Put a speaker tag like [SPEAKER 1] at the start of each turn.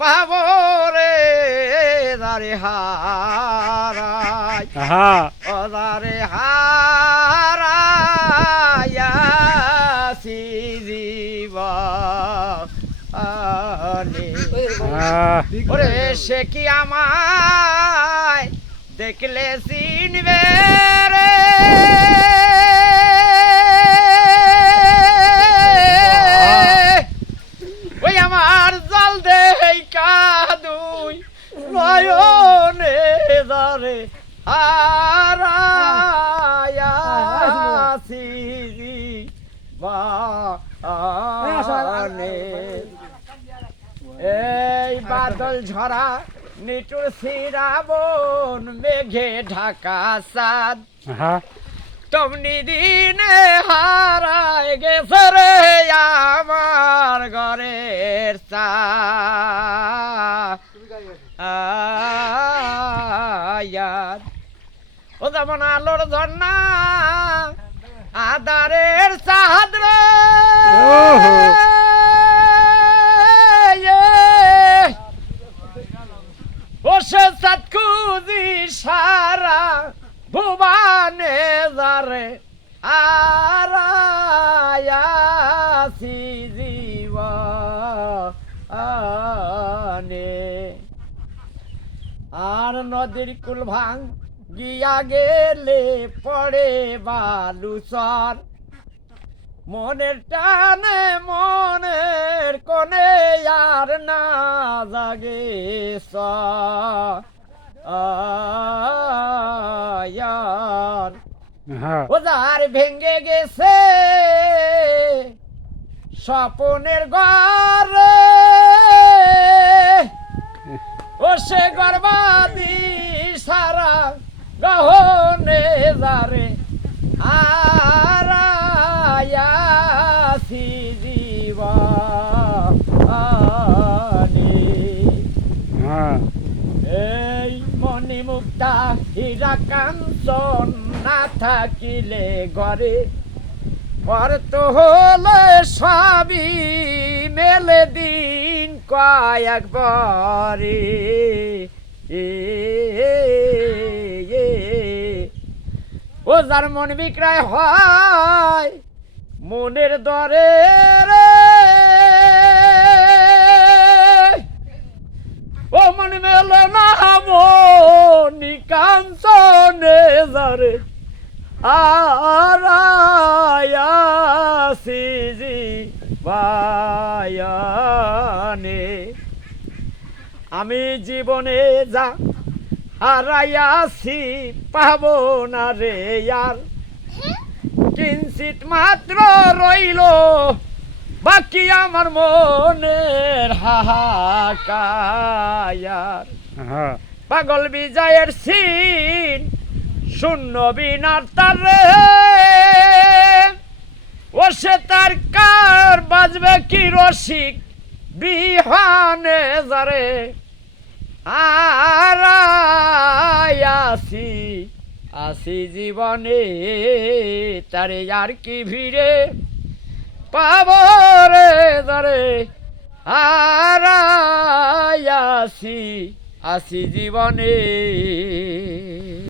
[SPEAKER 1] পাব রে দারে হারাই
[SPEAKER 2] আহা
[SPEAKER 1] অদারে হারাইয়াছি জীবা ওরে সে কি আমায় দেখলে চিনবে? নয়নে দারে আরায়াসি বানে এই বাদল ঝরা নিটুর শ্রাবণ মেঘে ঢাকা সাদ তমনি দিনে হারায় গেছে রে আমার ঘরের চায়ার ও যেমন আলোর ঝর্ণা আদারের চাঁদ রে।
[SPEAKER 2] ওহো।
[SPEAKER 1] ও সে চাঁদ খুঁজি সারা ভুবানে যারে আরায়াসি জীবা আনে আর নদীর কুল ভাঙ গিয়া গেলে পড়ে বালুচর মনের টানে মনের কোনে আর না জাগে সায়ার
[SPEAKER 2] আহা
[SPEAKER 1] ওজার ভেঙ্গে গেছে স্বপনের ঘর সে গর্বাদি সারা গহনে যারে আরায়াসি জীবা
[SPEAKER 2] আহা
[SPEAKER 1] এই মণি মুক্তা হীরা কাঞ্চন না থাকিলে ঘরে অর্থ হলে সবই মেলে দিন এ, এ। ও যার মন বিক্রয় হয় মনের দরে রে। ও মন মেলে না মনি কাঞ্চনে যারে আরায়াসি জীবায়ানে আমি জীবনে যা হারাইয়াছি পাব না রে আর। কিঞ্চিত মাত্র রইল বাকি আমার মনের হাহাকার। পাগল বিজয়ের সিন শূন্য বিনার তারে ও সে তার কার বাজবে কি রসিক? বিহানে যারে আর আসি আসি জীবনে তারে আর কি ভিড়ে? পাব রে যারে, আর আসি আসি জীবনে